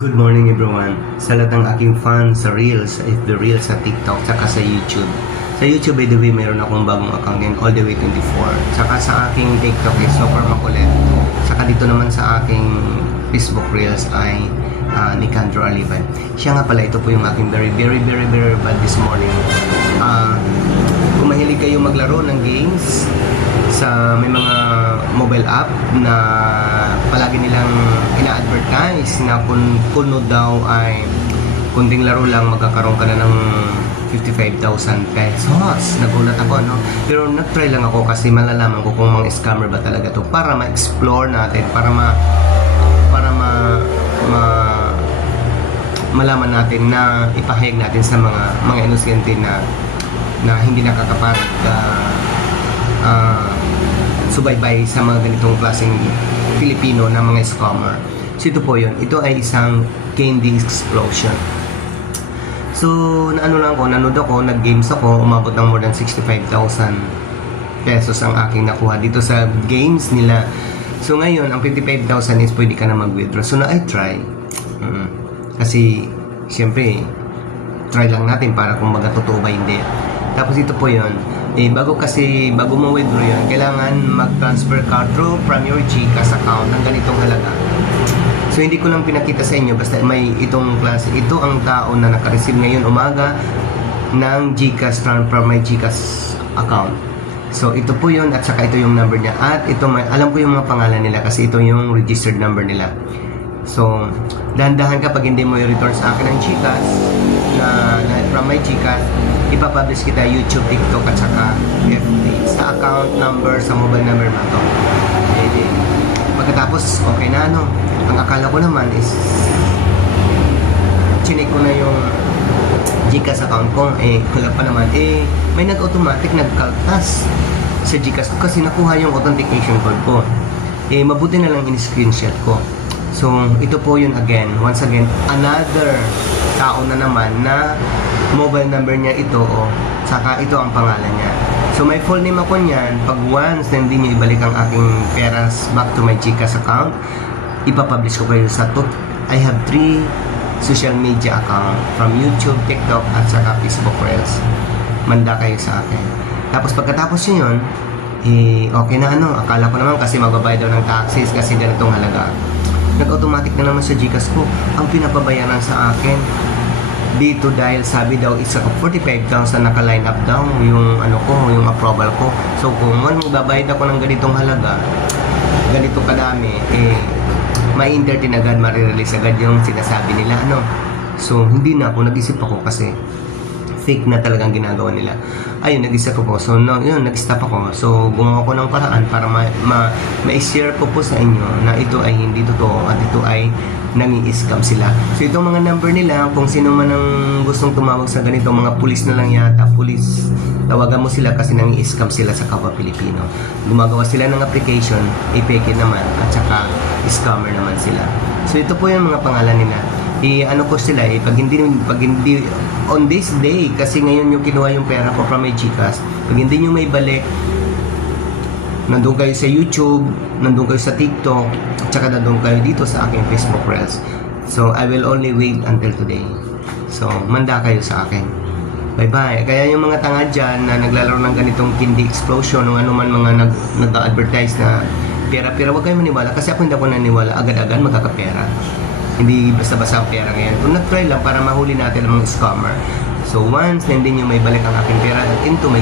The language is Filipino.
Good morning everyone. Sa lahat ng aking fans sa Reels, sa FB Reels, sa TikTok, saka sa YouTube. Sa YouTube, by the way, mayroon akong bagong account din, All The Way 24. Saka sa aking TikTok is Super Makulit. Saka dito naman sa aking Facebook Reels ay Nicandro Aliban. Siya nga pala, ito po yung aking very bad this morning. Kung mahilig kayo maglaro ng games sa may mga mobile app na palagi nilang ina-advertise na kung kuno daw ay kunting laro lang magkakaroon ka na ng 55,000 pesos. Nagulat ako, no? Pero nag-try lang ako kasi malalaman ko kung mga scammer ba talaga to para ma-explore natin, para malaman natin na ipahayag natin sa mga inosente na hindi nakakaparag subaybay sa mga ganitong klaseng Filipino na mga scammer. So ito po yun. Ito ay isang candy explosion. So nanood ako, nag-games ako, umabot ng more than 65,000 pesos ang aking nakuha dito sa games nila. So ngayon, ang 55,000 is pwede ka na mag-withdraw. So I try. Kasi siyempre try lang natin para kung magkatotoo ba hindi. Tapos ito po yun. Bago mo withdraw yun, kailangan mag-transfer ka from your GCash account ng ganitong halaga. So hindi ko lang pinakita sa inyo, basta may itong klase. Ito ang tao na naka-receive ngayon umaga ng GCash from my GCash account. So ito po yun, at saka ito yung number niya. At ito, alam ko yung mga pangalan nila kasi ito yung registered number nila. So dahan-dahan kapag hindi mo i-return sa akin ng GCash na from my GCash, ipapublish kita YouTube, TikTok at saka FB sa account number, sa mobile number na to. Pagkatapos okay na, no? Ang akala ko naman is chinek ko na yung GCash account ko, wala pa naman, may nag-automatic nagkaltas sa GCash ko kasi nakuha yung authentication code ko. Mabuti na lang in-screenshot ko. So ito po yun again, once again, another tao na naman na mobile number niya ito, saka ito ang pangalan niya. So may full name ako niyan. Pag once na hindi niyo ibalik ang aking peras back to my GCash account, ipapublish ko kayo sa I have 3 social media account from YouTube, TikTok at saka Facebook Reels. Manda kayo sa akin. Tapos pagkatapos yun, okay na, akala ko naman kasi magbabayad daw ng taxes kasi ganitong halaga. Nag-automatic na naman sa GCash ko. Ang pinapabayaran sa akin dito dahil sabi daw isa 45,000 naka-line up daw yung yung approval ko. So kung magbabayad ako ng ganitong halaga, ganito kadami, ma-entertain agad, ma-release agad yung sinasabi nila, So hindi na ako, nag-isip ako kasi fake na talagang ginagawa nila. Ayun, nag-isip ako. So nag-stop ako. So gumawa ko ng paraan para ma-share ko po sa inyo na ito ay hindi totoo at ito ay nangi-scam sila. So itong mga number nila, kung sino man ang gustong tumawag sa ganito, mga pulis na lang yata, pulis, tawagan mo sila kasi nangi-scam sila sa kapwa Pilipino. Gumagawa sila ng application, ipeke naman, at saka scammer naman sila. So ito po yung mga pangalan nila. Ko sila, pag hindi on this day, kasi ngayon yung kinuha yung pera ko from my GCash, pag hindi nyo may balik, nandun kayo sa YouTube, nandun kayo sa TikTok, at saka nandun kayo dito sa aking Facebook Reels. So I will only wait until today. So manda kayo sa akin. Bye-bye. Kaya yung mga tanga dyan na naglalaro ng ganitong candy explosion o anuman mga nag-advertise na pera-pera, huwag kayo maniwala kasi ako hindi ako naniwala, agad-agad magkakapera. Hindi basta-basta ang pera ngayon. Kung nag-try lang para mahuli natin ang mga scammer. So once na hindi nyo may balik ang aking pera into my